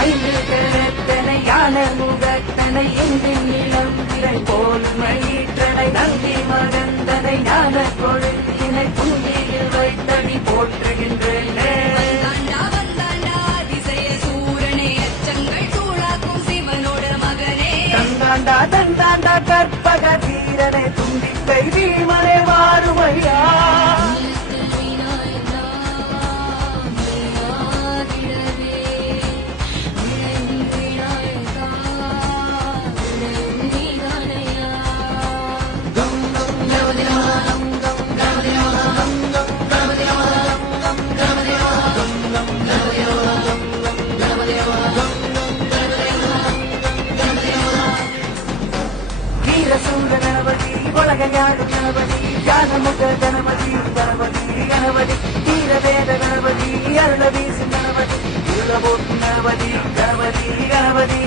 ஐந்து கிழத்தனை யான முகத்தனை எங்கின் நிலம்பிரை போல் மயிற்றனை நந்தி மகந்தனை ஞான கொழுந்தினை புந்தியில் வைத்தடி போற்றுகின்றேனே. தந்தாண்டா தந்தாண்டா கற்பக தீரனை தும்பிக்கை வீமனை வாருமையா. வீரசூர கணபதி உலகையாடு கணபதி ஞானமுக கணபதி கணபதி கணபதி வீரவேத கணபதி அருள வீசு கணபதி கணபதி கணபதி கணபதி